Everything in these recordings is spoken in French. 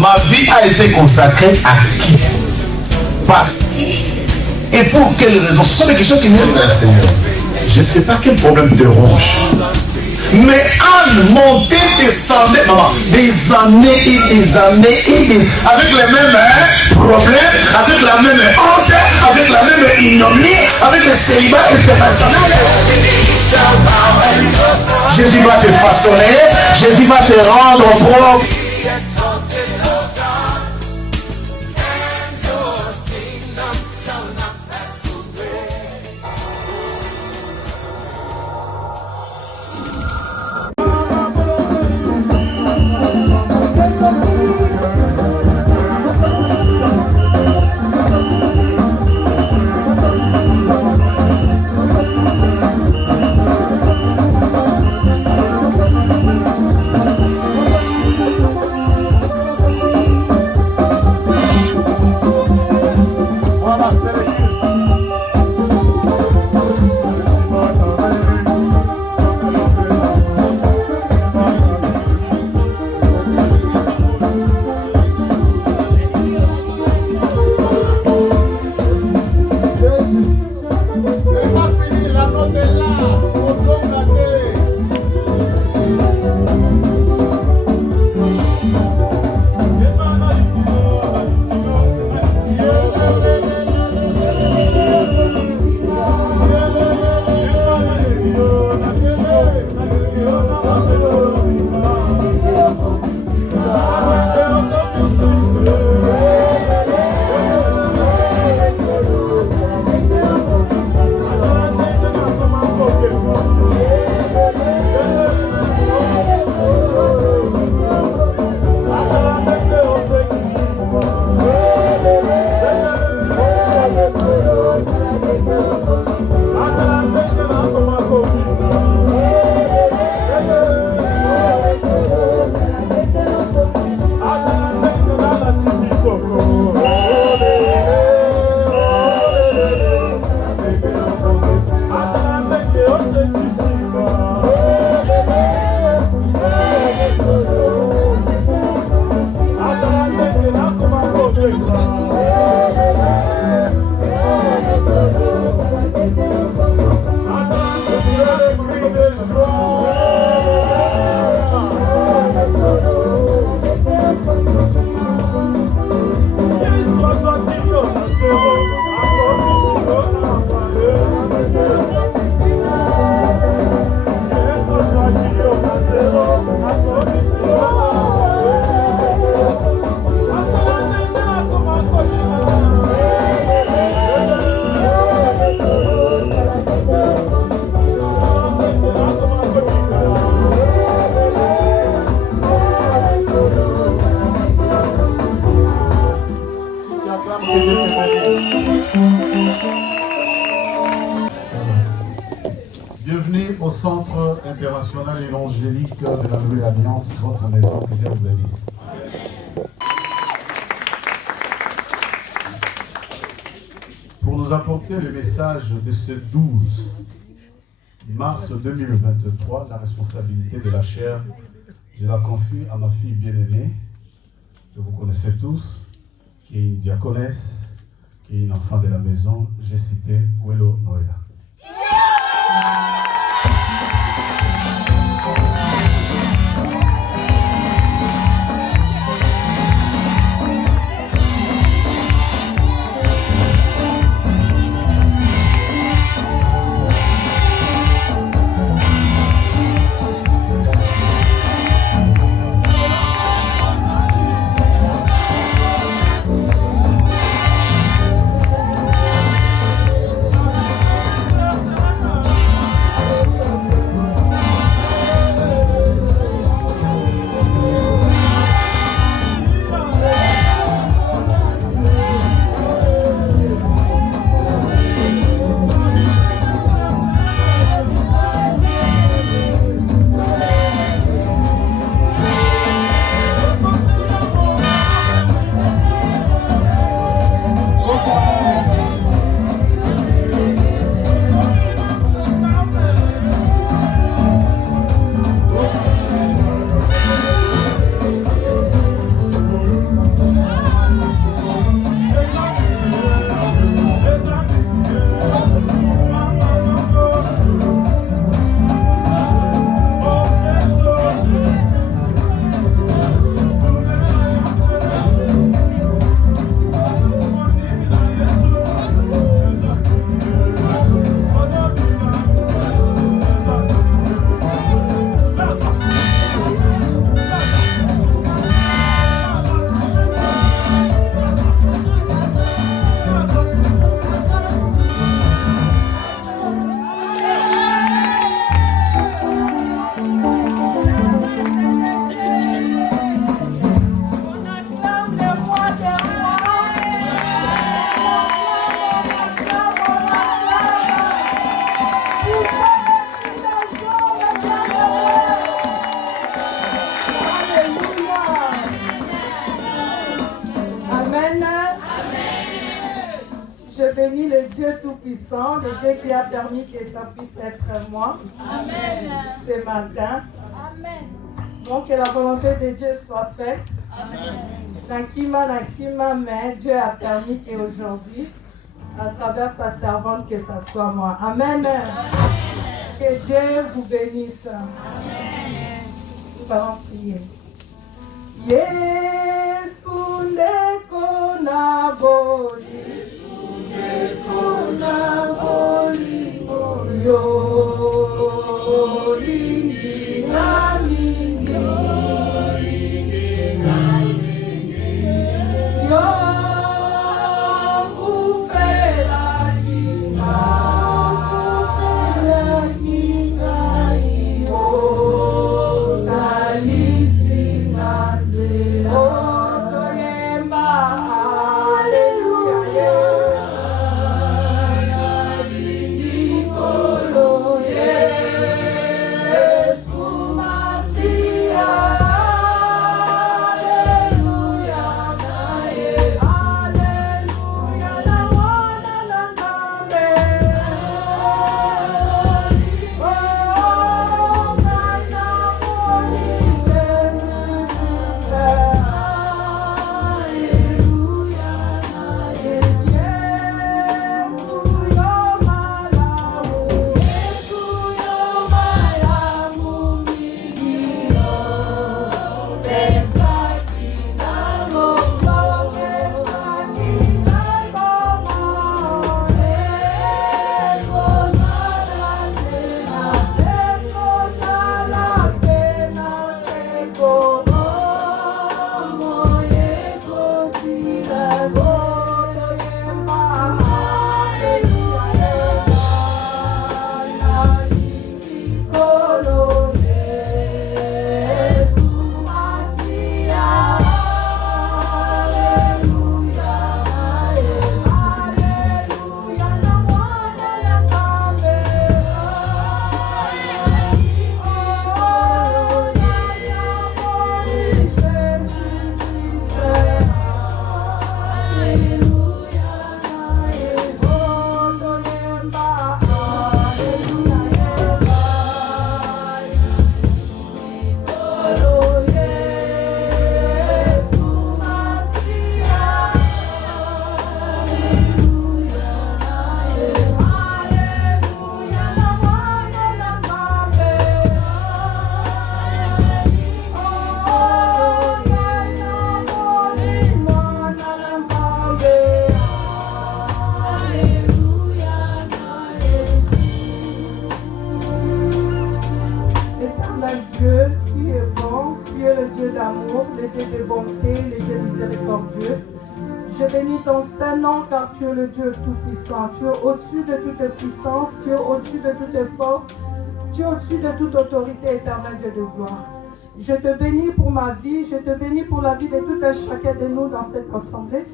Ma vie a été consacrée à qui? Par qui? Et pour quelles raisons? Ce sont des questions qui viennent vers le Seigneur. Je ne sais pas quel problème te ronge. Mais Anne montait, descendait, maman, des années et des années et des... avec les mêmes problèmes, avec la même honte, avec la même ignominie, avec le célibat international. Jésus va te façonner, Jésus va te rendre propre. Bienvenue au Centre international évangélique de la Nouvelle Alliance, votre maison, que Dieu vous bénisse. Pour nous apporter le message de ce 12 mars 2023, la responsabilité de la chaire, je la confie à ma fille bien-aimée, que vous connaissez tous, qui est une diaconesse, qui est une enfant de la maison, j'ai cité Welo Noëlla. bénis le Dieu Tout-Puissant, le Dieu qui a permis que ça puisse être moi. Amen. Ce matin. Amen. Donc que la volonté de Dieu soit faite. Amen. Mais Dieu a permis qu'aujourd'hui, à travers sa servante, que ça soit moi. Amen. Que Dieu vous bénisse. Amen. Nous allons prier. Yesu ndeko na boli, yo lingi na mingi, yo ufela kinga, yo nalisi na zelo, toyemba haleluya. Car tu es le Dieu Tout-Puissant, tu es au-dessus de toute puissance, tu es au-dessus de toute force, tu es au-dessus de toute autorité éternelle, Dieu de gloire. Je te bénis pour ma vie, je te bénis pour la vie de tout un chacun de nous dans cette assemblée.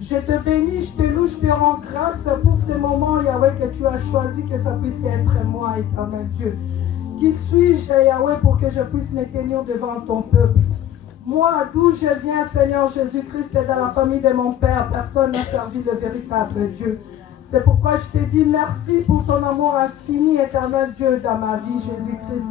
Je te bénis, je te loue, je te rends grâce pour ces moments, Yahweh, que tu as choisi que ça puisse être moi, éternel Dieu. Qui suis-je, Yahweh, pour que je puisse me tenir devant ton peuple? Moi, d'où je viens, Seigneur Jésus-Christ, et dans la famille de mon Père, personne n'a servi le véritable Dieu. C'est pourquoi je te dis merci pour ton amour infini, éternel Dieu, dans ma vie, Jésus-Christ.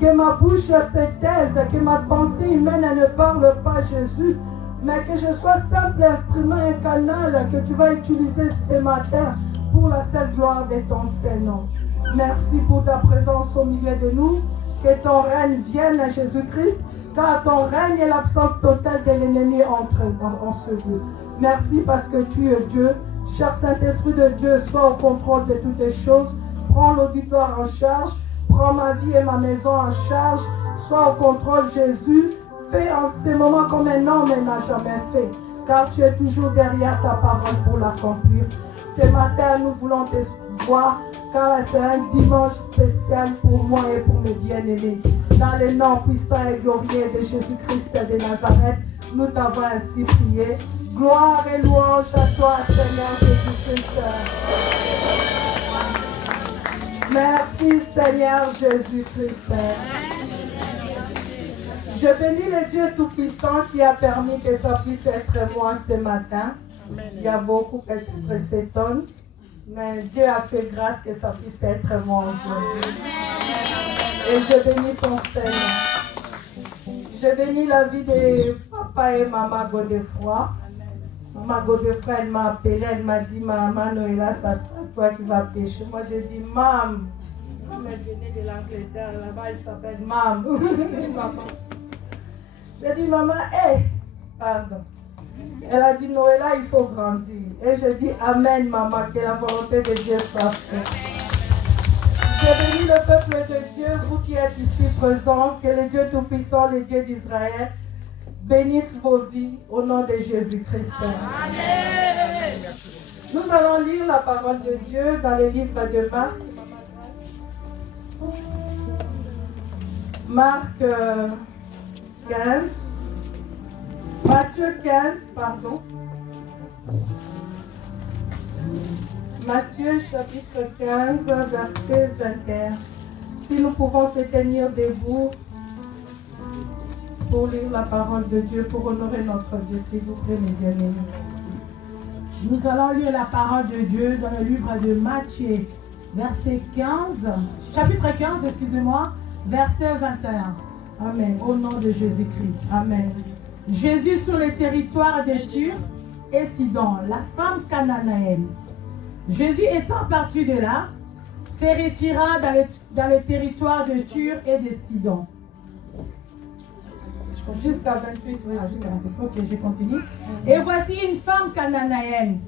Que ma bouche se taise, que ma pensée humaine ne parle pas Jésus, mais que je sois simple instrument et canal que tu vas utiliser ce matin pour la seule gloire de ton Saint-Nom. Merci pour ta présence au milieu de nous, que ton règne vienne à Jésus-Christ, car ton règne est l'absence totale de l'ennemi entre en ce lieu. Merci parce que tu es Dieu. Cher Saint-Esprit de Dieu, sois au contrôle de toutes les choses. Prends l'auditoire en charge. Prends ma vie et ma maison en charge. Sois au contrôle, Jésus. Fais en ces moments comme un homme n'a jamais fait. Car tu es toujours derrière ta parole pour l'accomplir. Ce matin, nous voulons te voir, car c'est un dimanche spécial pour moi et pour mes bien-aimés. Dans le nom puissant et glorieux de Jésus-Christ de Nazareth, nous t'avons ainsi prié. Gloire et louange à toi, Seigneur Jésus-Christ. Merci, Seigneur Jésus-Christ. Je bénis le Dieu Tout-Puissant qui a permis que ça puisse être moi ce matin. Il y a beaucoup qui s'étonnent, mais Dieu a fait grâce que ça puisse être moi aujourd'hui. Et je bénis son Seigneur. Je bénis la vie de papa et maman Godefroy. Maman Godefroy, elle m'a appelé, elle m'a dit, maman Noëlla, ça c'est toi qui vas pécher. Moi, j'ai dit, maman. Comme elle venait de l'Angleterre, là-bas, elle s'appelle maman. J'ai dit, maman, pardon. Elle a dit, Noëlla, il faut grandir. Et je dis, amen, maman, que la volonté de Dieu soit faite. Je bénis le peuple de Dieu, vous qui êtes ici présents, que le Dieu Tout-Puissant, le Dieu d'Israël, bénisse vos vies au nom de Jésus-Christ. Amen. Nous allons lire la parole de Dieu dans le livre de Marc. Marc 15. Matthieu 15, pardon. Matthieu chapitre 15, verset 21. Si nous pouvons se tenir debout pour lire la parole de Dieu, pour honorer notre Dieu, s'il vous plaît, mes bien-aimés. Nous allons lire la parole de Dieu dans le livre de Matthieu, verset 15, chapitre 15, excusez-moi, verset 21. Amen. Au nom de Jésus-Christ. Amen. Jésus sur le territoire de Tyr et Sidon, la femme cananéenne. Jésus étant parti de là, se retira dans le territoire de Tyr et de Sidon. Jusqu'à 28, oui. Jusqu'à 28. Ok, je continue. Et voici une femme cananéenne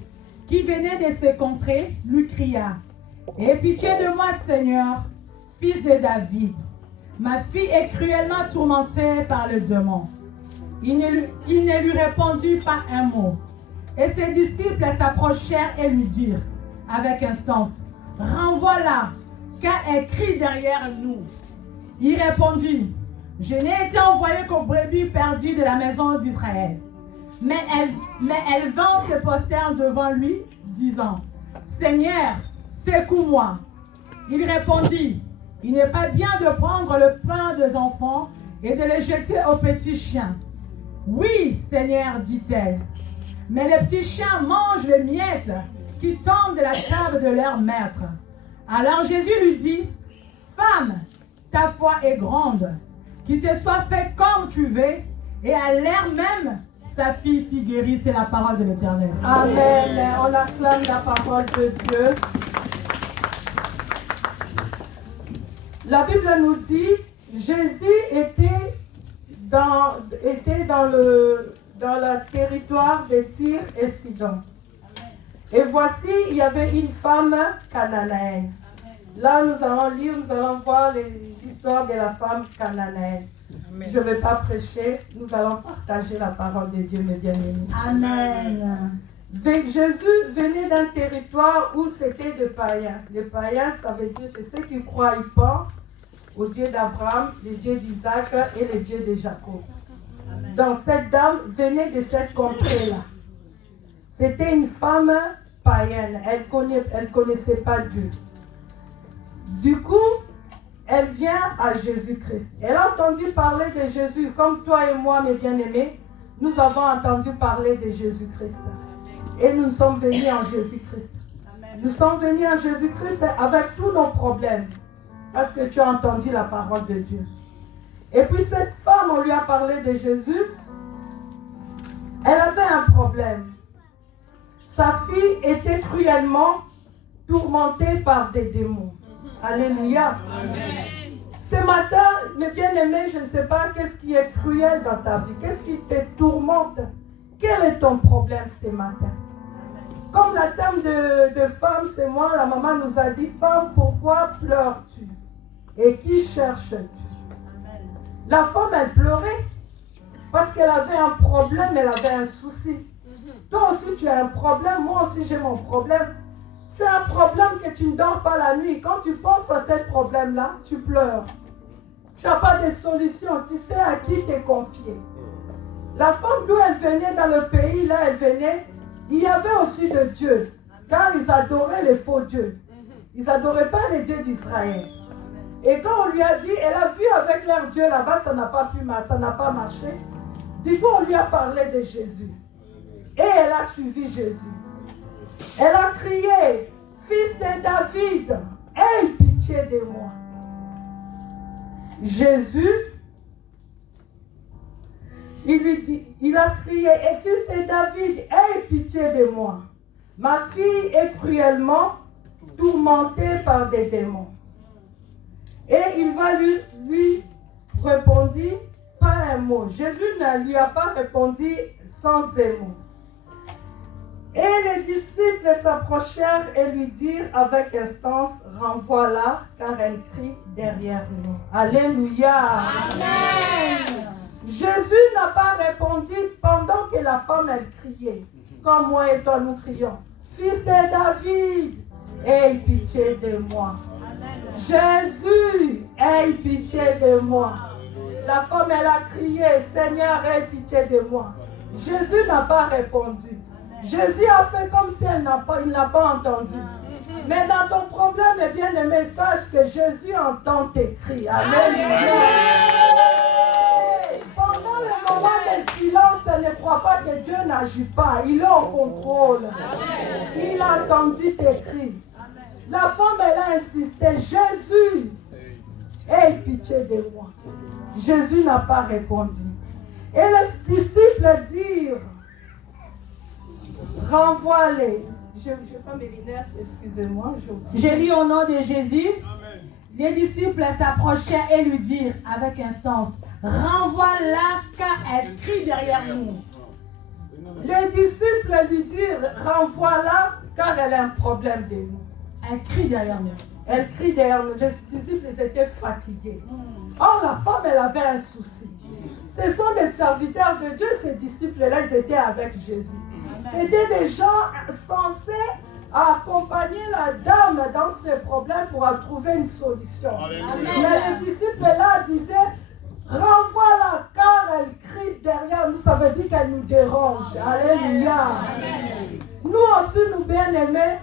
qui venait de ces contrées, lui cria: Aie pitié de moi, Seigneur, fils de David. Ma fille est cruellement tourmentée par le démon. Il ne lui répondit pas un mot. Et ses disciples s'approchèrent et lui dirent avec instance: Renvoie-la, car elle crie derrière nous. Il répondit: Je n'ai été envoyé qu'aux brebis perdues de la maison d'Israël. Mais elle vint se poster devant lui, disant: Seigneur, secoue-moi. Il répondit: Il n'est pas bien de prendre le pain des enfants et de le jeter aux petits chiens. Oui, Seigneur, dit-elle, mais les petits chiens mangent les miettes qui tombent de la table de leur maître. Alors Jésus lui dit: Femme, ta foi est grande, qu'il te soit fait comme tu veux. Et à l'heure même, sa fille fut guérie. C'est la parole de l'Éternel. Amen. On acclame la parole de Dieu. La Bible nous dit, Jésus était dans le territoire de Tyr et Sidon. Et voici, il y avait une femme cananéenne. Là, nous allons lire, nous allons voir l'histoire de la femme cananéenne. Amen. Je ne vais pas prêcher, nous allons partager la parole de Dieu, mes bien-aimés. Amen. Jésus venait d'un territoire où c'était des païens. Les païens, ça veut dire que ceux qui ne croient pas au Dieu d'Abraham, le Dieu d'Isaac et le Dieu de Jacob. Amen. Donc cette dame venait de cette contrée-là. C'était une femme païenne, elle ne connaissait pas Dieu. Du coup, elle vient à Jésus-Christ. Elle a entendu parler de Jésus, comme toi et moi, mes bien-aimés, nous avons entendu parler de Jésus-Christ. Et nous sommes venus en Jésus-Christ. Nous sommes venus en Jésus-Christ avec tous nos problèmes, parce que tu as entendu la parole de Dieu. Et puis cette femme, on lui a parlé de Jésus. Elle avait un problème. Sa fille était cruellement tourmentée par des démons. Alléluia. Amen. Ce matin, mes bien-aimés, je ne sais pas qu'est-ce qui est cruel dans ta vie. Qu'est-ce qui te tourmente? Quel est ton problème ce matin? Comme la thème de femme, c'est moi, la maman nous a dit: Femme, pourquoi pleures-tu? Et qui cherches-tu? La femme, elle pleurait parce qu'elle avait un problème, elle avait un souci. Toi aussi, tu as un problème, moi aussi, j'ai mon problème. Tu as un problème que tu ne dors pas la nuit. Quand tu penses à ce problème-là, tu pleures. Tu n'as pas de solution. Tu sais à qui t'es confié. La femme d'où elle venait dans le pays, là, elle venait, il y avait aussi de Dieu. Car ils adoraient les faux dieux. Ils n'adoraient pas les dieux d'Israël. Et quand on lui a dit, elle a vu avec leur Dieu là-bas, ça n'a pas marché. Du coup, on lui a parlé de Jésus. et elle a suivi Jésus. Elle a crié, fils de David, aie pitié de moi. Jésus, il a crié, et fils de David, aie pitié de moi. Ma fille est cruellement tourmentée par des démons. Et il va lui répondre pas un mot. Jésus ne lui a pas répondu sans un mot. Et les disciples s'approchèrent et lui dirent avec instance, renvoie-la, car elle crie derrière nous. Alléluia. Amen. Jésus n'a pas répondu pendant que la femme elle criait, comme moi et toi nous crions. Fils de David, aie pitié de moi. Jésus, aie pitié de moi. La femme elle a crié, Seigneur, aie pitié de moi. Jésus n'a pas répondu. Jésus a fait comme si il n'a pas entendu. Mais dans ton problème, bien-aimé, sache que Jésus entend tes cris. Alléluia. Pendant le moment de silence, ne crois pas que Dieu n'agit pas. Il est au contrôle. Il a entendu tes cris. La femme, elle a insisté, Jésus, aie pitié de moi. Jésus n'a pas répondu. Et les disciples dirent, renvoie-les. Je n'ai pas mes lunettes, excusez-moi. Je lis au nom de Jésus. Amen. Les disciples s'approchèrent et lui dirent avec instance, renvoie-la car elle crie derrière nous. Les disciples lui dirent, renvoie-la car elle a un problème de nous. Elle crie derrière nous. Elle crie derrière nous. Les disciples étaient fatigués. Or, la femme, elle avait un souci. Ce sont des serviteurs de Dieu, ces disciples-là, ils étaient avec Jésus. C'était des gens censés accompagner la dame dans ses problèmes pour trouver une solution. Mais les disciples-là disaient, renvoie-la car elle crie derrière nous. Ça veut dire qu'elle nous dérange. Alléluia. Nous aussi, nous bien-aimés,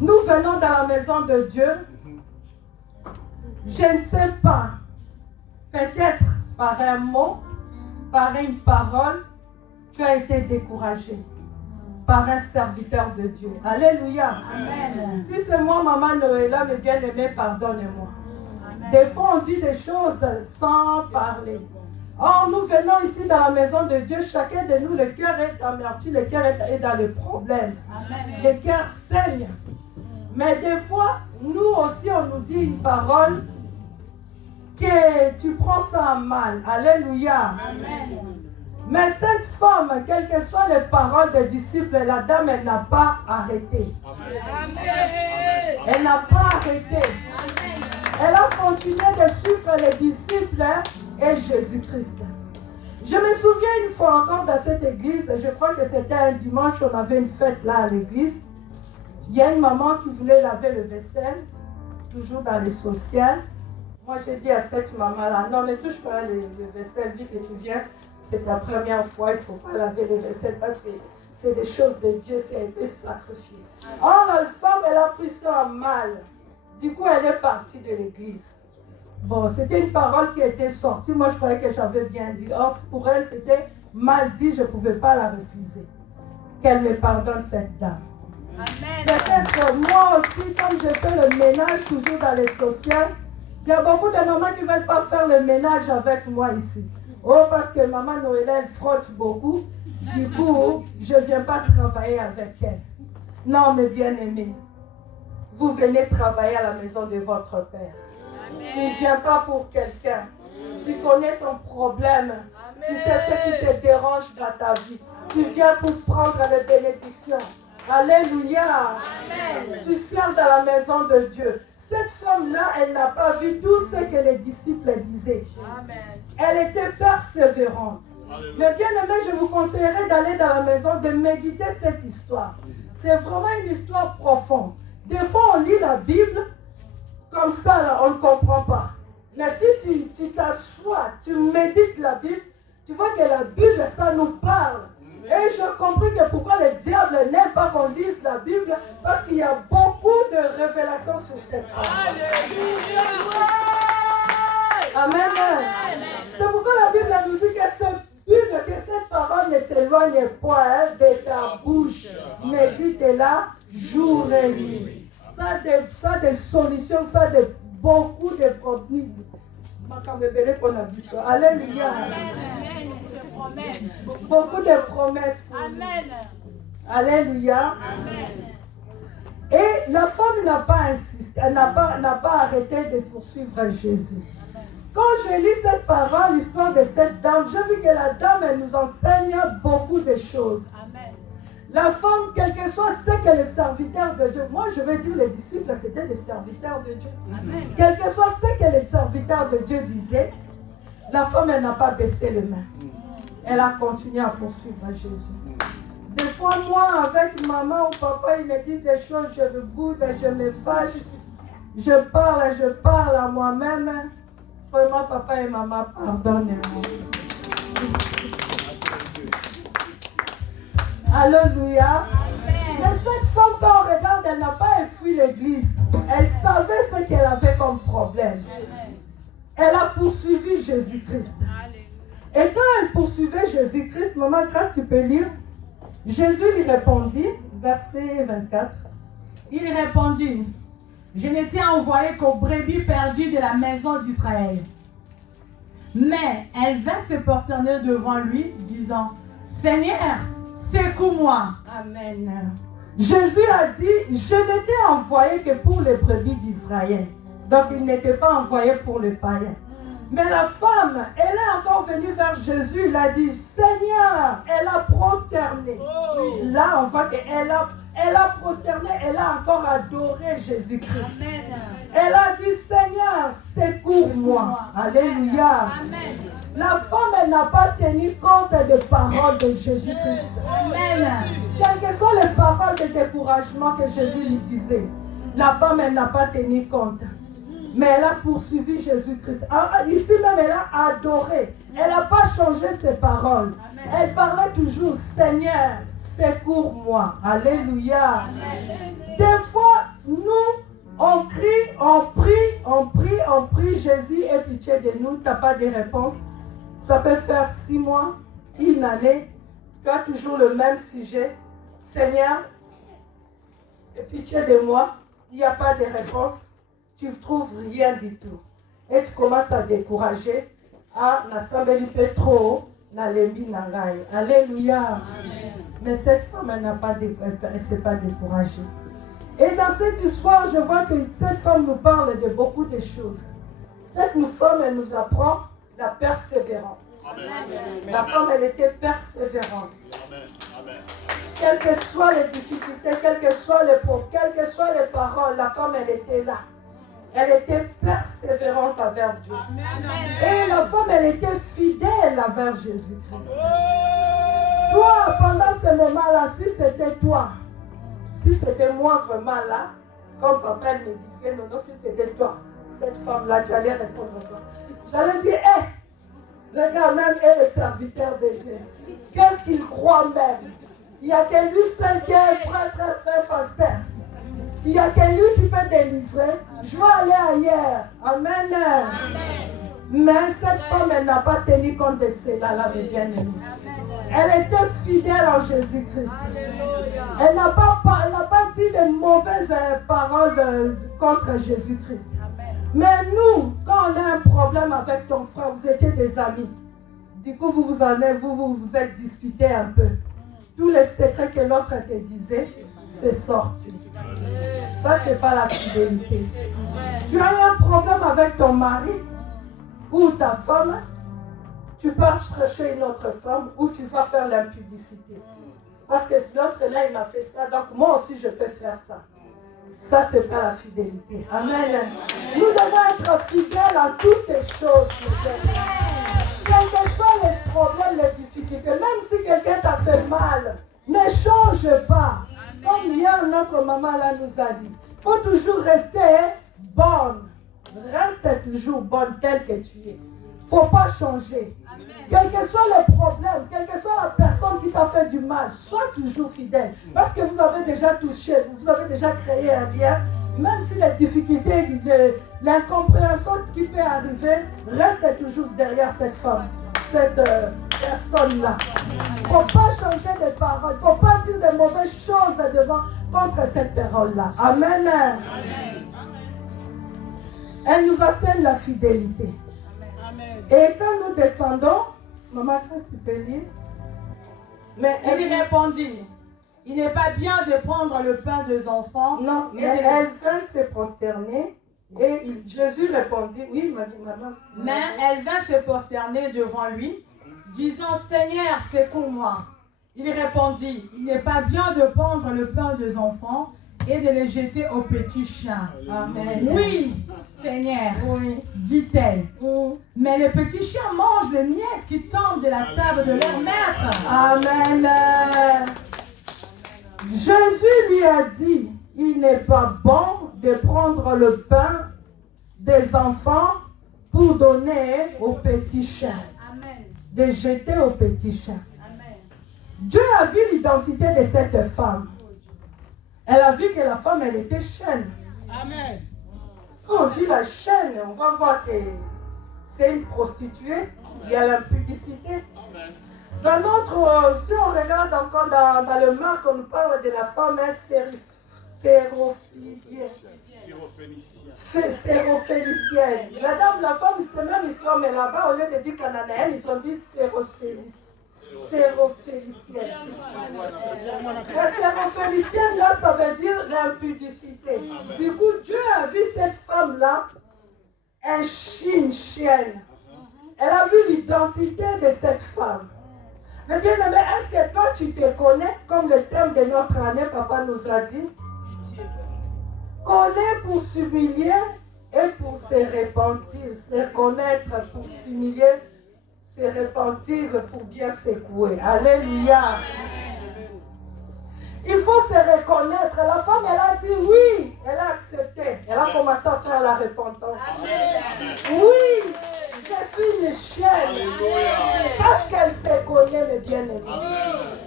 nous venons dans la maison de Dieu. Je ne sais pas, peut-être par un mot, par une parole, tu as été découragé par un serviteur de Dieu. Alléluia. Amen. Si c'est moi, maman Noëlla, mes bien-aimés, pardonnez-moi. Des fois, on dit des choses sans parler. Or, nous venons ici dans la maison de Dieu, chacun de nous, le cœur est amertume, le cœur est dans le problème. Le cœur saigne. Mais des fois, nous aussi, on nous dit une parole que tu prends ça mal. Alléluia. Amen. Mais cette femme, quelles que soient les paroles des disciples, la dame, elle n'a pas arrêté. Amen. Elle n'a pas arrêté. Amen. Elle a continué de suivre les disciples et Jésus-Christ. Je me souviens une fois encore dans cette église, je crois que c'était un dimanche, on avait une fête là à l'église. Il y a une maman qui voulait laver le vaisselle, toujours dans les sociales. Moi, j'ai dit à cette maman-là, non, ne touche pas le vaisselle, vite que tu viens. C'est ta première fois, il ne faut pas laver le vaisselle parce que c'est des choses de Dieu, c'est un peu sacrifié. Or, la femme, elle a pris ça mal. Du coup, elle est partie de l'église. Bon, c'était une parole qui était sortie. Moi, je croyais que j'avais bien dit. Or, pour elle, c'était mal dit, je ne pouvais pas la refuser. Qu'elle me pardonne, cette dame. Peut-être moi aussi, comme je fais le ménage toujours dans les sociales, il y a beaucoup de mamans qui ne veulent pas faire le ménage avec moi ici. Oh, parce que maman Noël, elle frotte beaucoup. Du coup, je ne viens pas travailler avec elle. Non, mes bien-aimés, vous venez travailler à la maison de votre Père. Amen. Tu ne viens pas pour quelqu'un. Tu connais ton problème. Amen. Tu sais ce qui te dérange dans ta vie. Tu viens pour prendre les bénédictions. Alléluia. Amen. Tu sers dans la maison de Dieu. Cette femme-là, elle n'a pas vu tout ce que les disciples disaient. Amen. Elle était persévérante. Amen. Mais bien aimé, je vous conseillerais d'aller dans la maison, de méditer cette histoire. C'est vraiment une histoire profonde. Des fois, on lit la Bible, comme ça, là, on ne comprend pas. Mais si tu t'assois, tu médites la Bible, tu vois que la Bible, ça nous parle. Et je comprends que pourquoi le diable n'aime pas qu'on lise la Bible, parce qu'il y a beaucoup de révélations sur cette parole. Amen. C'est pourquoi la Bible nous dit que cette Bible, que cette parole s'éloigne point de ta bouche. Médite-la jour et nuit. Ça des solutions, ça de beaucoup de problèmes. Alléluia. Beaucoup de promesses. Amen. Alléluia. Et la femme n'a pas insisté, elle n'a pas arrêté de poursuivre Jésus. Quand j'ai lu cette parole, l'histoire de cette dame, j'ai vu que la dame, elle nous enseigne beaucoup de choses. Amen. La femme, quel que soit ce que les serviteurs de Dieu, moi je veux dire les disciples, c'était des serviteurs de Dieu. Amen. Quel que soit ce que les serviteurs de Dieu disaient, la femme, elle n'a pas baissé les mains. Elle a continué à poursuivre Jésus. Des fois, moi, avec maman ou papa, ils me disent des choses, je me boude, je me fâche, je parle à moi-même. Vraiment, papa et maman, pardonnez-moi. Alléluia. Mais cette femme, quand on regarde, elle n'a pas fui l'église. Elle savait ce qu'elle avait comme problème. Elle a poursuivi Jésus-Christ. Et quand elle poursuivait Jésus-Christ, maman Grâce, tu peux lire. Jésus lui répondit, verset 24. Il répondit, je n'étais envoyé qu'aux brebis perdues de la maison d'Israël. Mais elle vint se prosterner devant lui, disant, Seigneur, secoue-moi. Amen. Jésus a dit, je n'étais envoyé que pour les brebis d'Israël. Donc il n'était pas envoyé pour les païens. Mais la femme, elle est encore venue vers Jésus, elle a dit, Seigneur, elle a prosterné. Là, on voit qu'elle a prosterné, elle a encore adoré Jésus-Christ. Elle a dit, Seigneur, secours-moi. Alléluia. Amen. La femme, elle n'a pas tenu compte des paroles de Jésus-Christ. Amen. Quelles que soient les paroles de découragement que Jésus lui disait, la femme, elle n'a pas tenu compte. Mais elle a poursuivi Jésus-Christ. Ici même, elle a adoré. Elle n'a pas changé ses paroles. Amen. Elle parlait toujours, Seigneur, secours-moi. Alléluia. Amen. Des fois, nous, on crie, on prie, Jésus, aie pitié de nous. Tu n'as pas de réponse. Ça peut faire 6 mois, 1 année. Tu as toujours le même sujet. Seigneur, aie pitié de moi. Il n'y a pas de réponse. Tu ne trouves rien du tout. Et tu commences à décourager. Ah, l'assemblée fait trop, n'alémi n'angaï. Alléluia. Amen. Mais cette femme, elle ne s'est pas découragée. Et dans cette histoire, je vois que cette femme nous parle de beaucoup de choses. Cette femme, elle nous apprend la persévérance. Amen. La femme, elle était persévérante. Amen. Quelles que soient les difficultés, quelles que soient les problèmes, quelles que soient les paroles, la femme, elle était là. Elle était persévérante envers Dieu. Et la femme, elle était fidèle envers Jésus-Christ. Toi, pendant ce moment-là, si c'était toi, si c'était moi vraiment là, comme papa elle me disait, non, si c'était toi, cette femme-là, j'allais répondre à toi. J'allais dire, regarde même, elle est serviteur de Dieu. Qu'est-ce qu'il croit même? Il n'y a que lui seul qui est prêtre, un pasteur. Il n'y a que lui qui peut délivrer. Je vais aller ailleurs. Amen. Mais cette femme, elle n'a pas tenu compte de cela, la bien-aimée. Elle était fidèle en Jésus-Christ. Elle n'a pas dit de mauvaises paroles contre Jésus-Christ. Mais nous, quand on a un problème avec ton frère, vous étiez des amis. Du coup, vous vous êtes disputés un peu. Tous les secrets que l'autre te disait, c'est sorti. Ça, c'est pas la fidélité. Tu as eu un problème avec ton mari ou ta femme, tu pars chercher une autre femme ou tu vas faire l'impudicité. Parce que l'autre là, il m'a fait ça, donc moi aussi je peux faire ça. Ça, c'est pas la fidélité. Amen. Nous devons être fidèles à toutes les choses. Quels que soient les problèmes, les difficultés, même si quelqu'un t'a fait mal, ne change pas. Comme hier, notre maman là nous a dit, il faut toujours rester bonne. Reste toujours bonne telle que tu es. Il ne faut pas changer. Quel que soit le problème, quelle que soit la personne qui t'a fait du mal, sois toujours fidèle. Parce que vous avez déjà touché, vous avez déjà créé un lien. Même si les difficultés, l'incompréhension qui peut arriver, reste toujours derrière cette femme, cette personne-là. Il ne faut pas changer de parole. Il ne faut pas dire de mauvaises choses devant contre cette parole-là. Amen. Elle nous enseigne la fidélité. Et quand nous descendons, maman, qu'est-ce que tu peux lire? Mais il lui répondit, il n'est pas bien de prendre le pain des enfants. Non, mais elle vint se prosterner. Et Jésus répondit, oui, maman. Mais elle vint se prosterner devant lui, disant, Seigneur, secours-moi. Il répondit, il n'est pas bien de prendre le pain des enfants et de les jeter aux petits chiens. Amen. Oui, Seigneur, oui, dit-elle. Mais les petits chiens mangent les miettes qui tombent de la table de leur maître. Amen. Jésus lui a dit, il n'est pas bon de prendre le pain des enfants pour donner aux petits chiens. Amen. De jeter aux petits chiens. Amen. Dieu a vu l'identité de cette femme. Elle a vu que la femme, elle était chaîne. Amen. Quand on dit la chaîne, on va voir que c'est une prostituée. Il y a l'impudicité. Dans notre, si on regarde encore dans le Marc, on parle de la femme sérophénicienne. La dame, la femme, c'est même histoire, mais là-bas, au lieu de dire cananéenne, ils ont dit sérophélicienne. La sérophélicienne, là, ça veut dire l'impudicité. Du coup, Dieu a vu cette femme-là, une chienne. Elle a vu l'identité de cette femme. Mais bien aimé, est-ce que toi tu te connais, comme le thème de notre année, papa nous a dit? Connaître pour s'humilier et pour se repentir. Se connaître pour s'humilier, se repentir pour bien secouer. Alléluia. Il faut se reconnaître. La femme, elle a dit oui, elle a accepté. Elle a commencé à faire la repentance. Oui, je suis une chienne. Parce qu'elle se connaît, mes bien-aimés.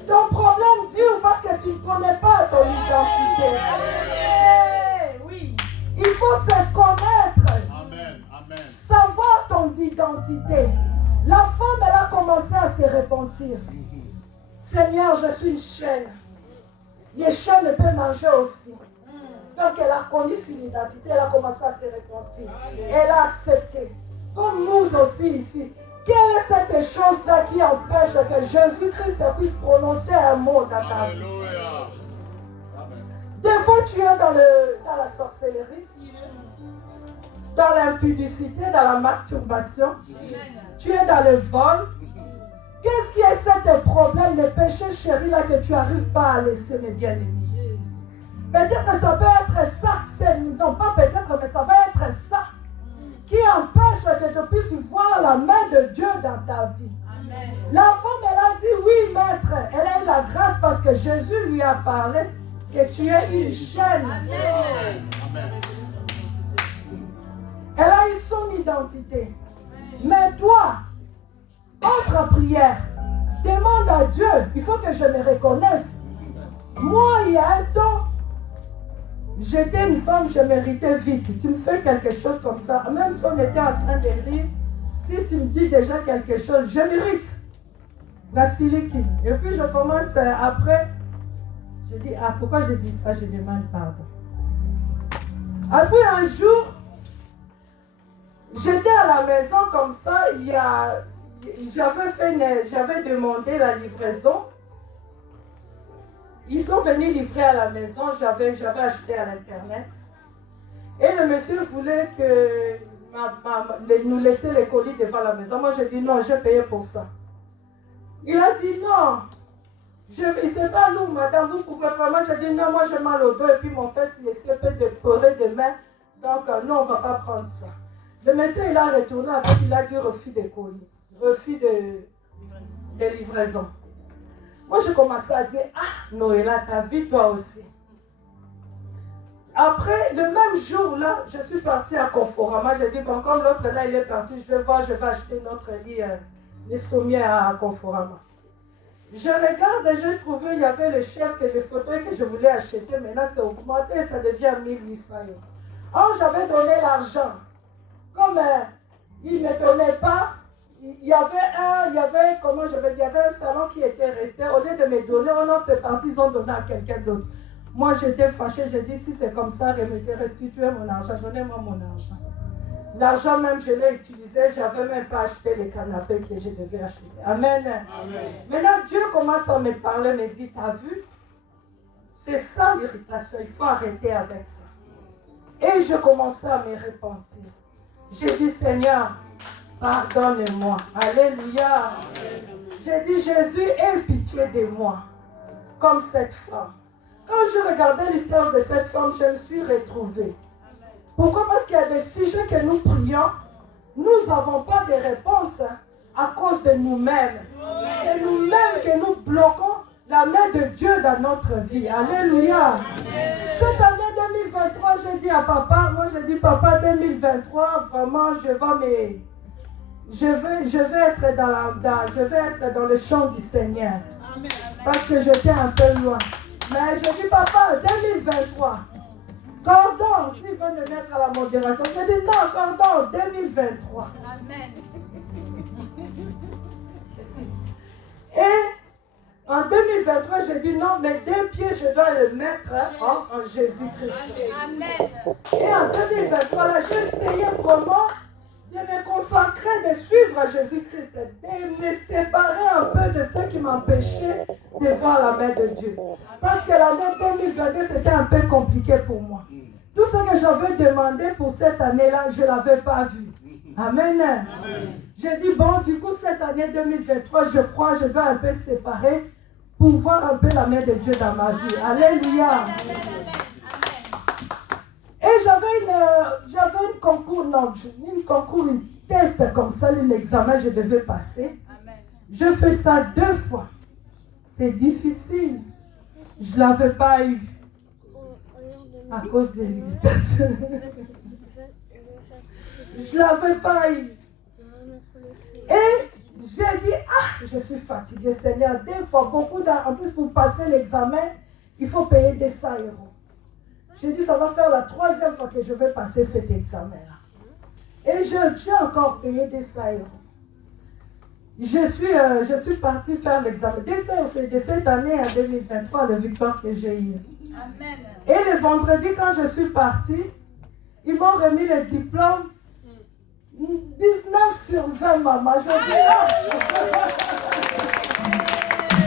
Ton problème dure parce que tu ne connais pas ton identité. Oui. Il faut se connaître. Amen. Amen. Savoir ton identité. La femme, elle a commencé à se repentir. Seigneur, je suis une chienne. Les chiens peuvent manger aussi. Donc elle a connu son identité, elle a commencé à se repentir. Elle a accepté. Comme nous aussi ici. Quelle est cette chose-là qui empêche que Jésus-Christ puisse prononcer un mot dans ta vie? Des fois tu es dans la sorcellerie, dans l'impudicité, dans la masturbation. Tu es dans le vol. Qu'est-ce qui est ce problème, le péché chéri là que tu n'arrives pas à laisser, mes bien-aimés? Peut-être que ça peut être ça, non pas peut-être, mais ça va être ça qui empêche que tu puisses voir la main de Dieu dans ta vie. Amen. La femme, elle a dit oui, maître, elle a eu la grâce parce que Jésus lui a parlé que tu es une chaîne. Amen. Elle a eu son identité. Mais toi, entre en prière, demande à Dieu, il faut que je me reconnaisse. Moi, il y a un temps, j'étais une femme, je méritais vite. Tu me fais quelque chose comme ça, même si on était en train de rire, si tu me dis déjà quelque chose, je mérite. La siliki. Et puis je commence après, je dis, ah, pourquoi je dis ça? Je demande pardon. Après un jour, j'étais à la maison comme ça, j'avais demandé la livraison. Ils sont venus livrer à la maison, j'avais acheté à l'internet. Et le monsieur voulait nous laisser les colis devant la maison. Moi j'ai dit non, j'ai payé pour ça. Il a dit non, c'est pas nous madame, vous pouvez pas. Moi j'ai dit non, moi j'ai mal au dos et puis mon fils il essaie de pleurer demain. Donc non, on ne va pas prendre ça. Le monsieur, il a retourné avec, il a dit refus de colis, refus de livraison. Moi, je commençais à dire, ah, Noëlla, t'as vu toi aussi. Après, le même jour-là, je suis partie à Conforama. J'ai dit, bon, comme l'autre là, il est parti, je vais acheter notre lit, les sommiers à Conforama. Je regarde et j'ai trouvé, il y avait les chaises et les fauteuils que je voulais acheter. Maintenant, c'est augmenté, ça devient 1800 €. Or, j'avais donné l'argent. Comme il ne donnait pas, il y avait un salon qui était resté. Au lieu de me donner, c'est parti, ils ont donné à quelqu'un d'autre. Moi, j'étais fâchée, j'ai dit, si c'est comme ça, restituez mon argent, donnez-moi mon argent. L'argent même, je l'ai utilisé, je n'avais même pas acheté les canapés que je devais acheter. Amen. Amen. Maintenant, Dieu commence à me parler, me dit, t'as vu? C'est ça l'irritation, il faut arrêter avec ça. Et je commençais à me repentir. J'ai dit, Seigneur, pardonne-moi. Alléluia. J'ai dit, Jésus, aie pitié de moi, comme cette femme. Quand je regardais l'histoire de cette femme, je me suis retrouvée. Pourquoi? Parce qu'il y a des sujets que nous prions, nous n'avons pas de réponse à cause de nous-mêmes. C'est nous-mêmes que nous bloquons la main de Dieu dans notre vie. Alléluia. Cette année 2023, j'ai dit à papa, papa, 2023, vraiment, je vais être dans le champ du Seigneur. Parce que j'étais un peu loin. Mais je dis, papa, 2023, cordon, s'il veut me mettre à la modération, je dis non, cordon, 2023. Amen. Et en 2023, je dis non, mes 2 pieds, je dois le mettre en Jésus-Christ. Amen. Et en 2023, là, j'ai essayé vraiment de me consacrer, de suivre Jésus-Christ, de me séparer un peu de ce qui m'empêchait de voir la main de Dieu. Parce que l'année 2022, c'était un peu compliqué pour moi. Tout ce que j'avais demandé pour cette année-là, je ne l'avais pas vu. Amen. Amen. J'ai dit, bon, du coup, cette année 2023, je crois que je dois un peu séparer pour voir un peu la main de Dieu dans ma vie. Alléluia. Et j'avais une test comme ça, un examen que je devais passer. Amen. Je fais ça 2 fois. C'est difficile. Je ne l'avais pas eu à cause de l'irritation. Je ne l'avais pas eu. Et j'ai dit, je suis fatiguée, Seigneur. 2 fois, beaucoup d'argent. En plus, pour passer l'examen, il faut payer 200 €. J'ai dit, ça va faire la 3e fois que je vais passer cet examen-là. Et j'ai encore payé 200 €. Je suis partie faire l'examen. 200 €, c'est de cette année en 2023, la victoire que j'ai eue. Amen. Et le vendredi, quand je suis partie, ils m'ont remis le diplôme 19 sur 20, maman. Je dis,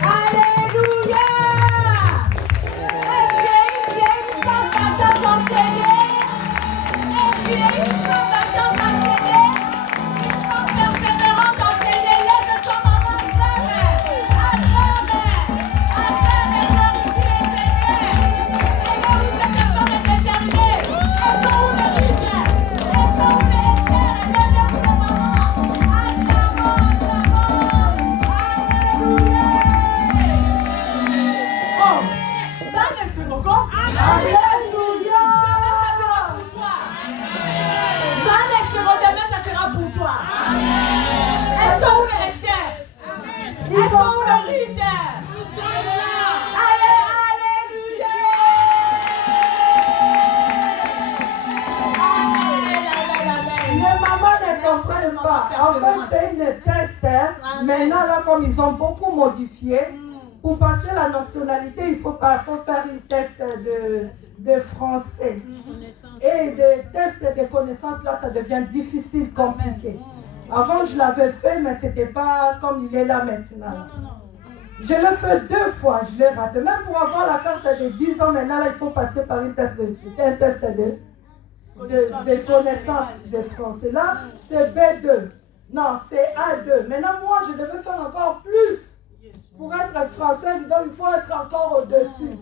Alléluia! En fait, c'est une test. Maintenant, là, comme ils ont beaucoup modifié, pour passer la nationalité, il faut faire une test de français. Et des tests de connaissances, là, ça devient difficile, compliqué. Avant, je l'avais fait, mais ce n'était pas comme il est là maintenant. Je l'ai fait 2 fois, je l'ai raté. Même pour avoir la carte de 10 ans, maintenant, là, il faut passer par un test de connaissances de français. Là, c'est B2. Non, c'est A2. Maintenant, moi, je devais faire encore plus. Pour être français, donc il faut être encore au-dessus.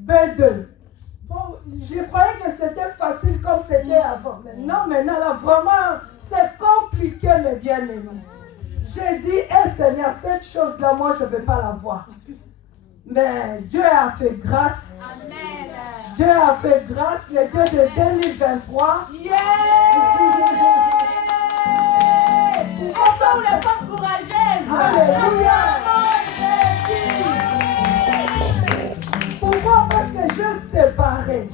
B2. Bon, je croyais que c'était facile comme c'était avant. Mais non, maintenant, là, vraiment, c'est compliqué, mes bien-aimés. J'ai dit, Seigneur, cette chose-là, moi, je ne vais pas la voir. Mais Dieu a fait grâce. Amen. Dieu a fait grâce, le Dieu de 2023. Yeah! Pourquoi on n'est pas courageuse? Alléluia! Pourquoi? Parce que je séparais.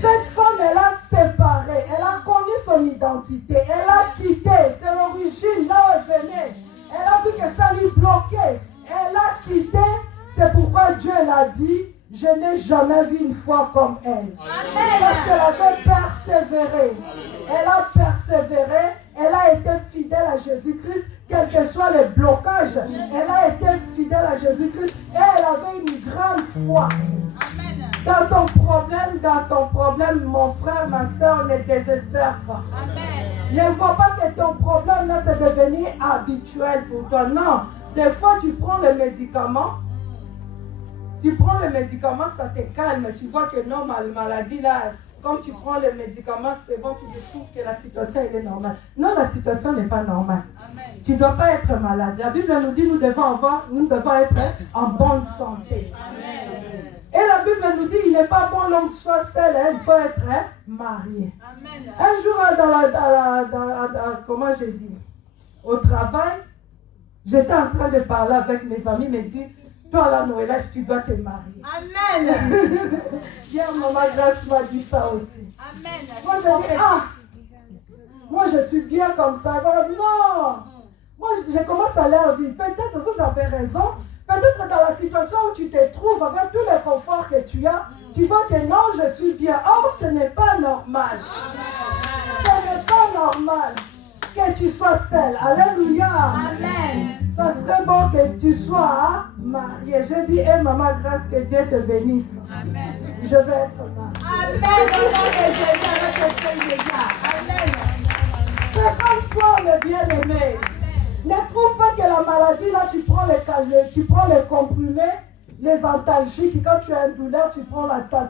Cette femme, elle a séparé. Elle a connu son identité. Elle a quitté. C'est l'origine là où elle quitté, c'est pourquoi Dieu l'a dit, je n'ai jamais vu une foi comme elle. Parce qu'elle avait persévéré. Elle a persévéré, elle a été fidèle à Jésus-Christ, quels que soient les blocages. Elle a été fidèle à Jésus-Christ et elle avait une grande foi. Dans ton problème, mon frère, ma soeur, ne désespère pas. Ne vois pas que ton problème là, c'est devenu habituel pour toi. Non, des fois tu prends le médicament. Tu prends le médicament, ça te calme. Tu vois que non, ma maladie là, comme tu prends le médicament, c'est bon, tu découvres que la situation elle est normale. Non, la situation n'est pas normale. Amen. Tu ne dois pas être malade. La Bible nous dit nous devons être en bonne santé. Amen. Et la Bible nous dit il n'est pas bon l'homme soit seul, il faut être marié. Amen. Un jour, comment j'ai dit, au travail, j'étais en train de parler avec mes amis, me dit toi, la Noël, tu dois te marier. Amen. Hier, Maman Grace m'a dit ça aussi. Amen. Moi, je dis, moi, je suis bien comme ça. Non. Moi, je commence à leur dire, peut-être vous avez raison. Peut-être dans la situation où tu te trouves, avec tous les conforts que tu as, tu vois que non, je suis bien. Or, ce n'est pas normal. Ce n'est pas normal que tu sois seule. Alléluia. Amen. Ça serait bon que tu sois marié. Je dis, Maman Grace, que Dieu te bénisse. Amen. Je vais être mariée. Amen. Au nom de Jésus, Amen. C'est comme toi, le bien-aimé. Ne trouve pas que la maladie, là, tu prends les comprimés, les antalgiques. Quand tu as une douleur, tu prends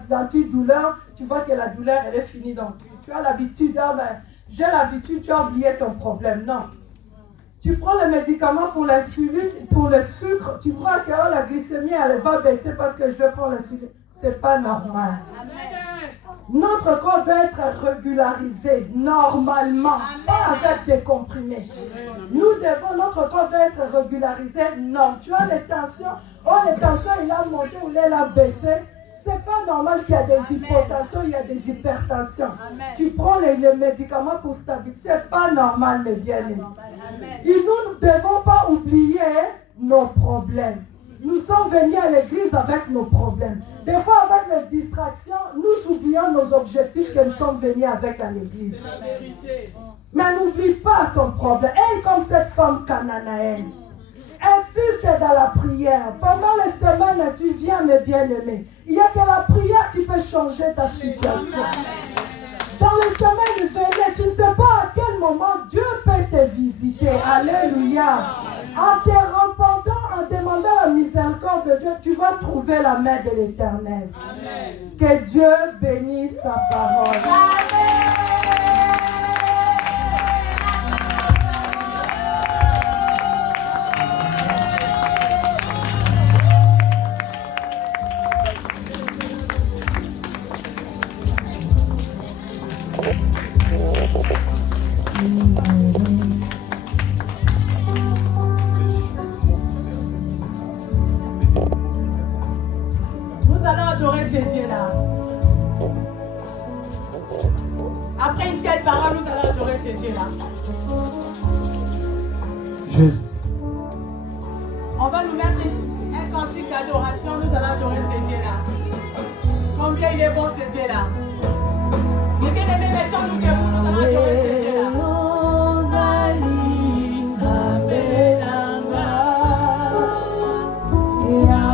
l'antidouleur. Tu vois que la douleur, elle est finie. Donc, tu as l'habitude, j'ai l'habitude, tu as oublié ton problème. Non. Tu prends le médicament pour l'insuline, pour le sucre, tu crois que la glycémie elle va baisser parce que je prends l'insuline. C'est pas normal. Notre corps doit être régularisé normalement, pas avec des comprimés. Notre corps doit être régularisé non. Tu as les tensions, les tensions il a monté ou il a baissé. C'est pas normal qu'il y a des hypotensions, il y a des hypertensions. Amen. Tu prends les médicaments pour stabiliser. C'est pas normal, mes bien-aimés. Et nous ne devons pas oublier nos problèmes. Nous sommes venus à l'église avec nos problèmes. Des fois, avec les distractions, nous oublions nos objectifs que nous sommes venus avec à l'église. C'est la vérité. Mais n'oublie pas ton problème. Elle, comme cette femme cananéenne, insiste dans la prière. Pendant les semaines, tu viens, mes bien-aimés. Il n'y a que la prière qui peut changer ta situation. Dans les semaines, venez, tu ne sais pas à quel moment Dieu peut te visiter. Alléluia. En te repentant, en demandant la miséricorde de Dieu, tu vas trouver la main de l'Éternel. Que Dieu bénisse sa parole. Amen. Nous allons adorer ce Dieu-là. Après une telle parole, nous allons adorer ce Dieu-là. Jésus. On va nous mettre un cantique d'adoration, nous allons adorer ce Dieu-là. Combien il est bon ce Dieu-là. Les bien-aimés, mettons-nous debout, nous allons adorer ce Dieu-là. Yeah.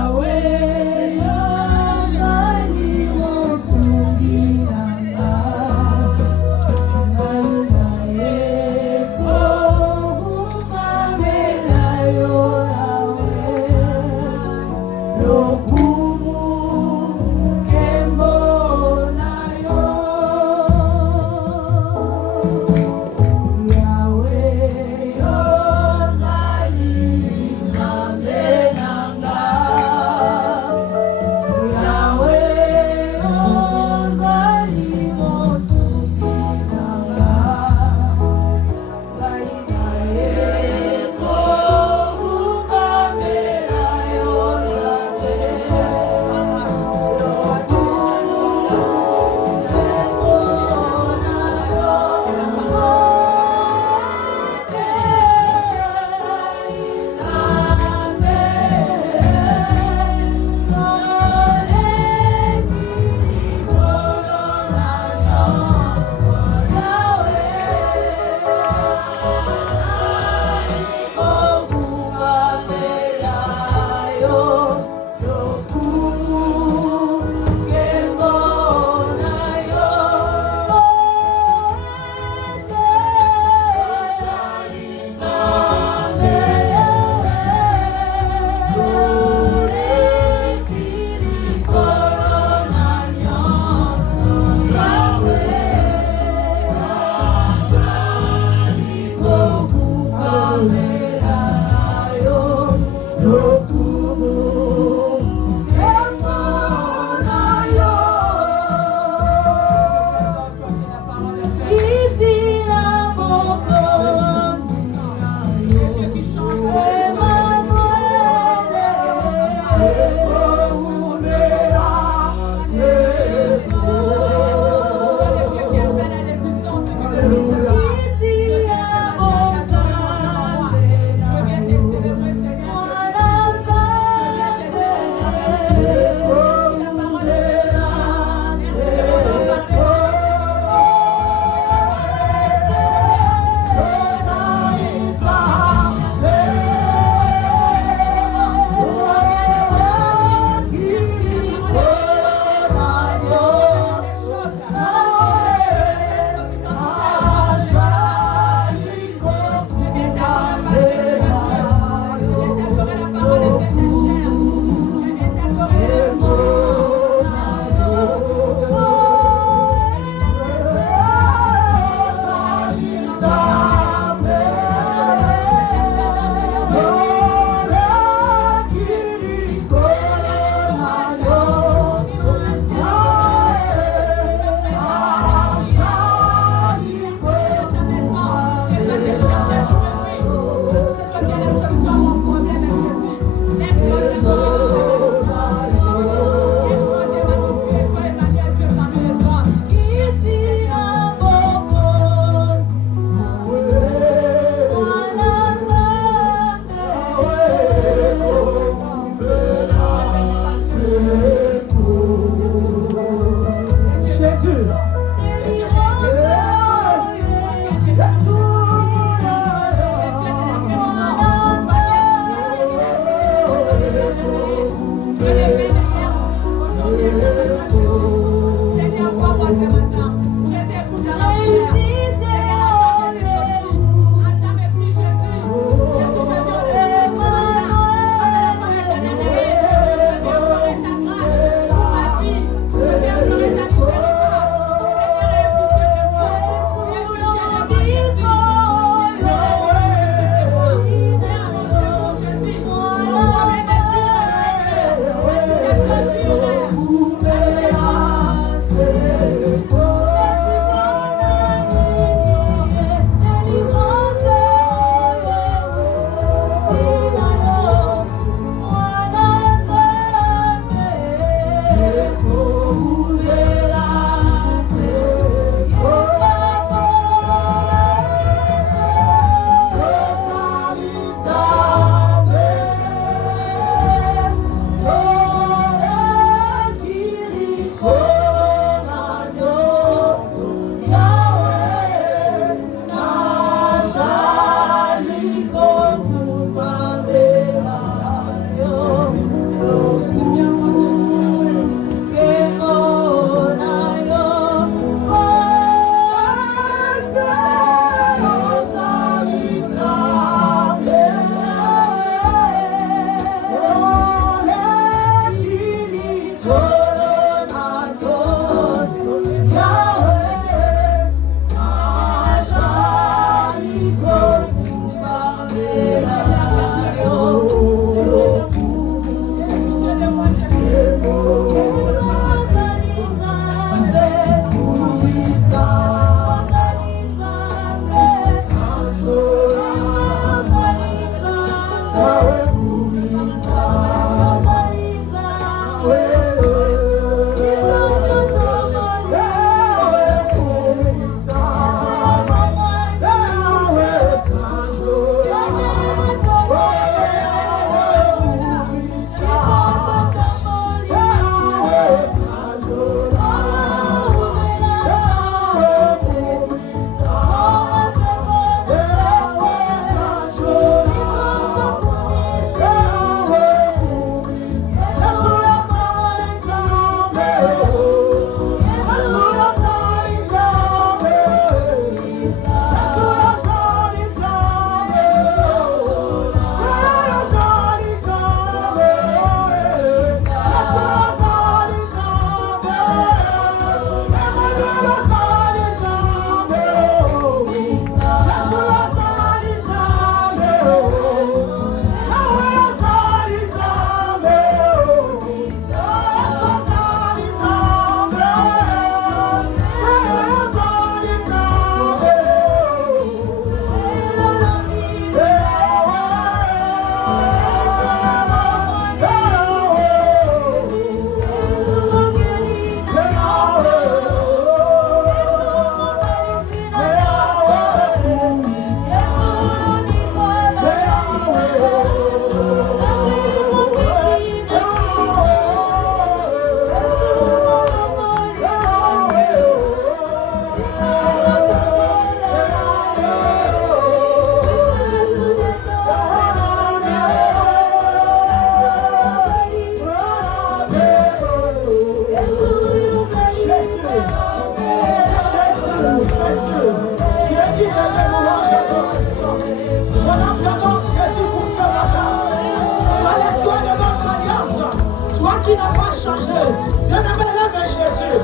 qui n'a pas changé. Bien-aimé, lève Jésus.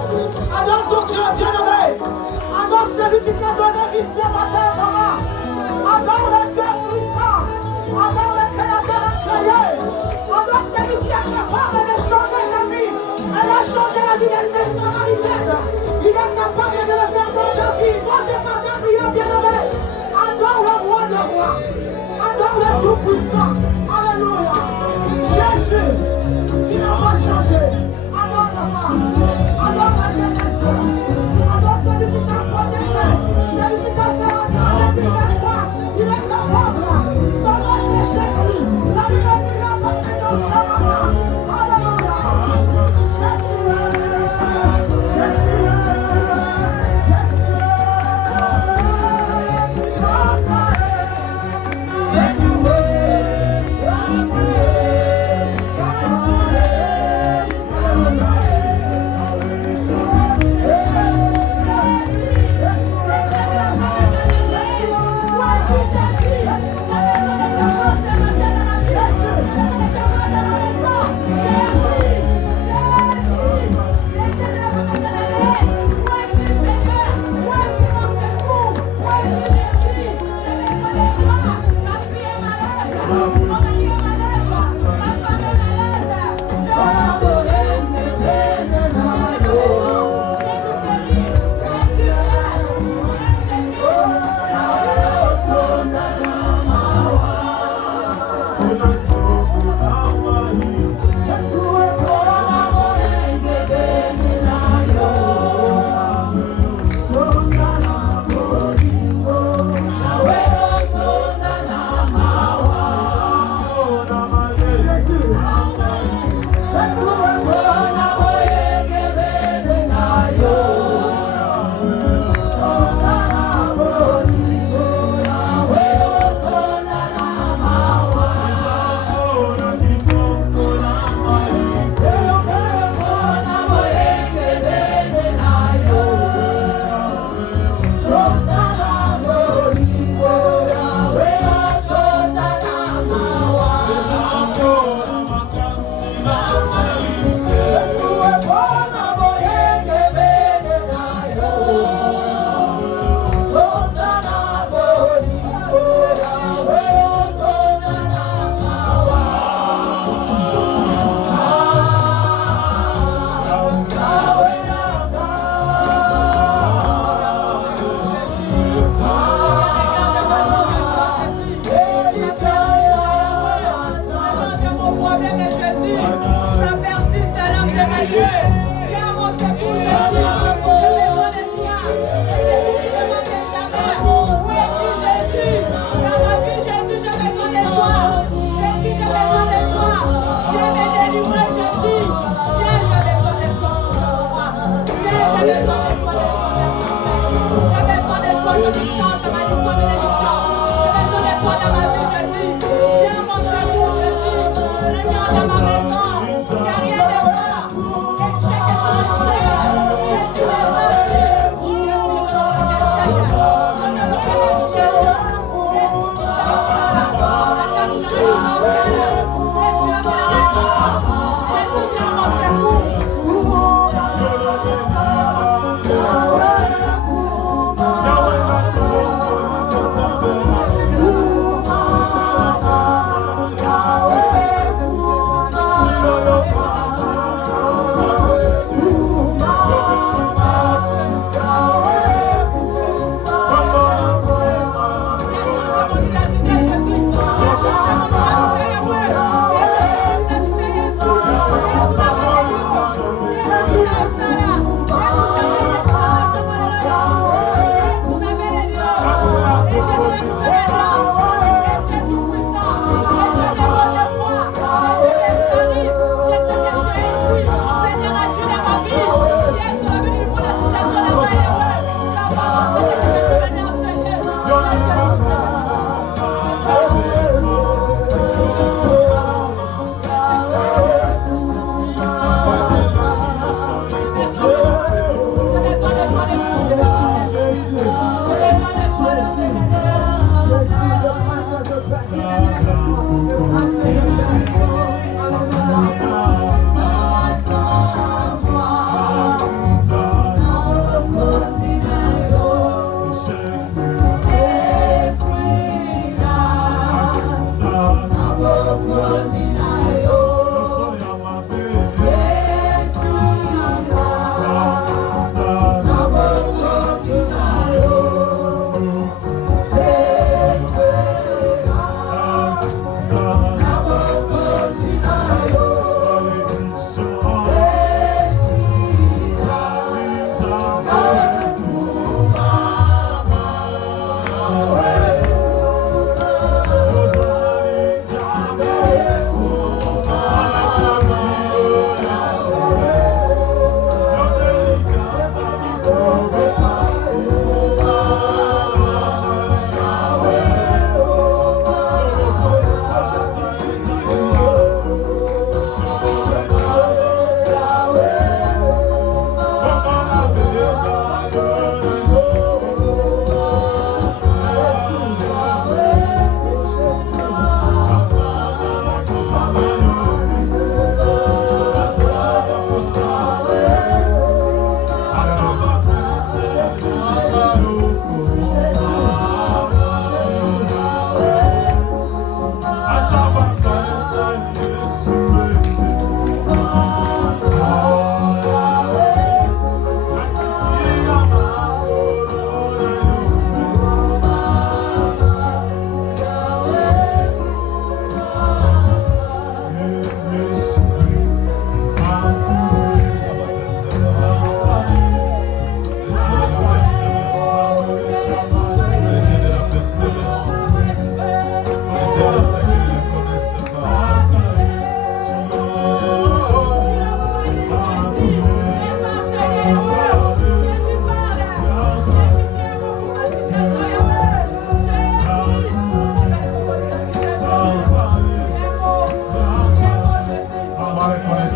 Adore ton Dieu, bien-aimé. Adore celui qui t'a donné vie ce matin, maman. Adore le Dieu puissant. Adore le Créateur incroyable. Adore celui qui est capable de changer ta vie. Elle a changé la vie de cette samaritaine. Il est capable de le faire dans ta vie. Toi, tu es pas bien, bien-aimé. Adore le roi de roi. Adore le tout-puissant. Alléluia. Jésus, tu n'as pas changé. Adore papa. Adore la jeunesse. Adore celui qui t'a protégé. Celui qui t'a fait entendre depuis la foi. Il est capable. Son nom est Jésus. La vie est venue apporter dans sa maman. Alléluia. Viens dans ma maison, car il y a des morts.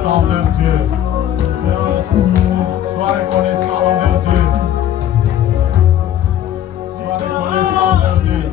reconnaissant envers Dieu. Sois reconnaissant envers Dieu. Sois reconnaissant envers Dieu.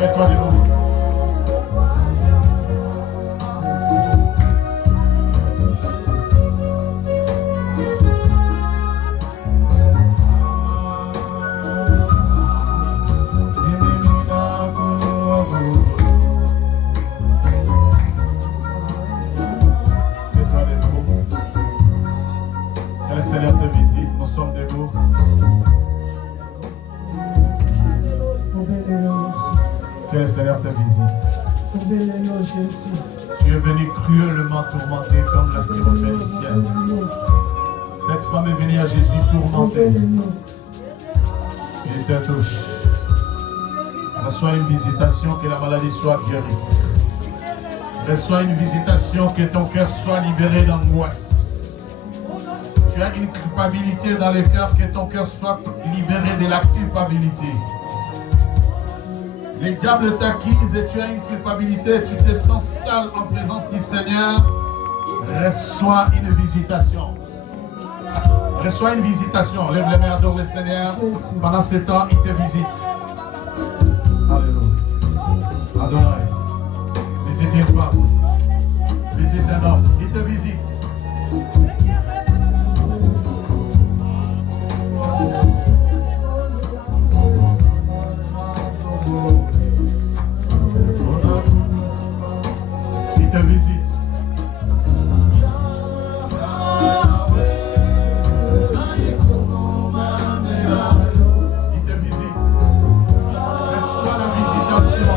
Mets-toi debout. Que le Seigneur te visite, nous sommes debout. Que le Seigneur te visite. Tu es venu cruellement tourmenté comme la syrophénicienne. Cette femme est venue à Jésus tourmentée. Il te touche. Reçois une visitation, que la maladie soit guérie. Reçois une visitation, que ton cœur soit libéré d'angoisse. Tu as une culpabilité dans le cœur, que ton cœur soit libéré de la culpabilité. Les diables t'acquisent et tu as une culpabilité, tu te sens seul en présence du Seigneur. Reçois une visitation. Reçois une visitation. Lève les mains, adore le Seigneur. Pendant ce temps, il te visite. Alléluia. Adorez. Visite une femme. Visite un homme. Il te visite. Il te visite. Il te visite. Reçois la visitation.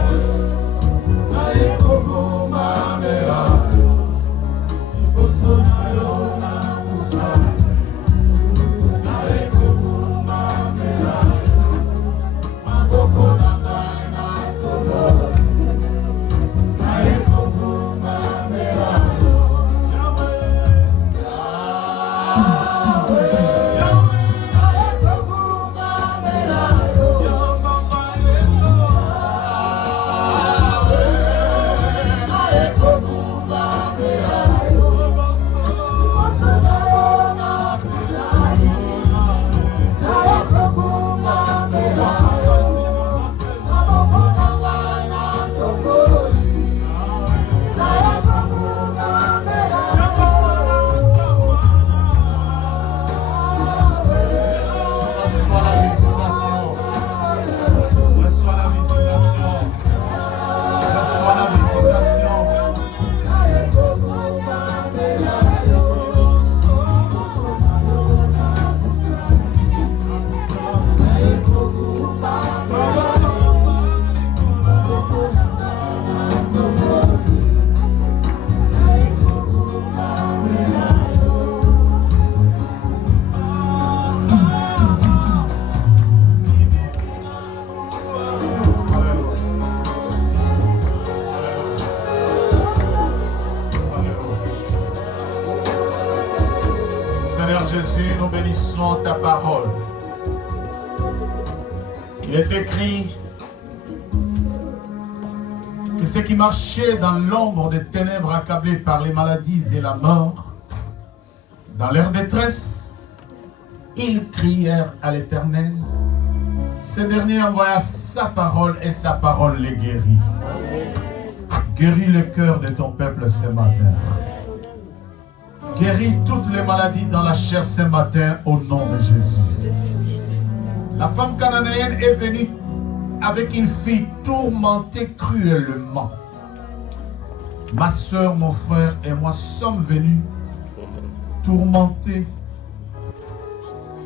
Seigneur Jésus, nous bénissons ta parole. Il est écrit que ceux qui marchaient dans l'ombre des ténèbres, accablés par les maladies et la mort, dans leur détresse, ils crièrent à l'Éternel. Ce dernier envoya sa parole et sa parole les guérit. Guéris le cœur de ton peuple ce matin. Guéris toutes les maladies dans la chair ce matin au nom de Jésus. La femme cananéenne est venue avec une fille tourmentée cruellement. Ma soeur, mon frère et moi sommes venus tourmentés,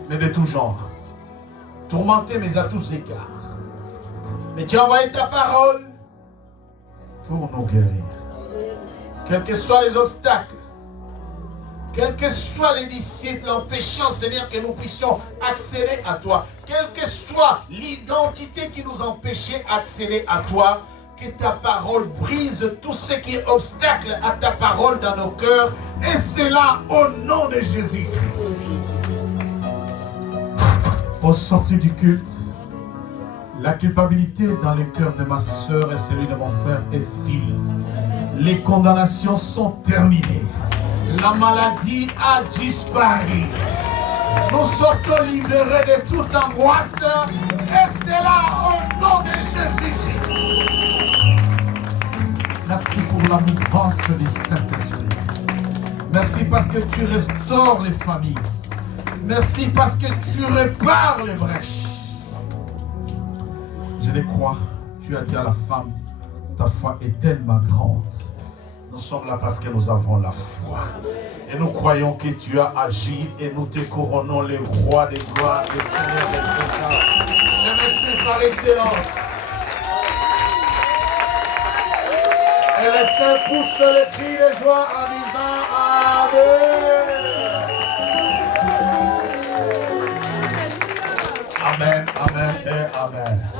mais de tout genre. Tourmentés, mais à tous égards. Mais tu as envoyé ta parole pour nous guérir. Quels que soient les obstacles, quels que soient les disciples empêchant, Seigneur, que nous puissions accéder à toi, quelle que soit l'identité qui nous empêchait d'accéder à toi, que ta parole brise tout ce qui est obstacle à ta parole dans nos cœurs, et c'est là au nom de Jésus-Christ. Au sortir du culte, la culpabilité dans le cœur de ma soeur et celui de mon frère est finie. Les condamnations sont terminées. La maladie a disparu. Nous sommes libérés de toute angoisse. Et c'est là au nom de Jésus-Christ. Merci pour la mouvance du Saint-Esprit. Merci parce que tu restaures les familles. Merci parce que tu répares les brèches. Je les crois. Tu as dit à la femme, ta foi est tellement grande. Nous sommes là parce que nous avons la foi. Et nous croyons que tu as agi et nous te couronnons les rois des gloires, les seigneurs des seigneurs. Et merci par l'excellence. Et les saints poussent les cris de joie en disant Amen. Amen, amen et amen.